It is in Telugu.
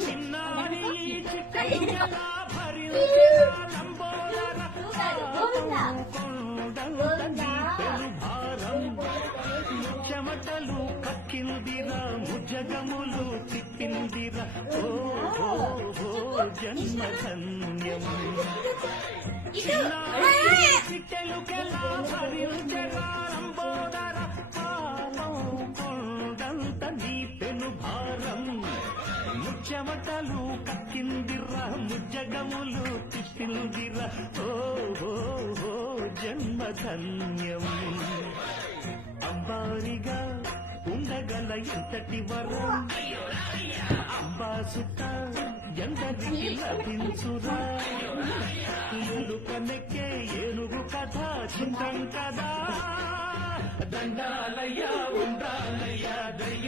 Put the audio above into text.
చిన్నారి చిట్టెలుగెలా భరించెరా లంబోదర కొండంత నీపెను భారం చెమటలు కక్కిందిరా ముజగములు తిప్పిందిరా ఓ జన్మ ధన్యం చిట్టెలుగెలా భరించెరా లంబోదర కొండంత నీపెను భారం ముచ్చమటలు కక్కిందిరా ముజ్జగములు తిప్పిందిరా ఓ జన్మధన్యం అంబారిగా ఉండగల ఎంతటి వరం అంబాసుత ఎందరికి లభించురా ఎలుకనెక్కే ఏనుగు కథ చింతం కదా దండాలయ్యా ఉండాలయ్యా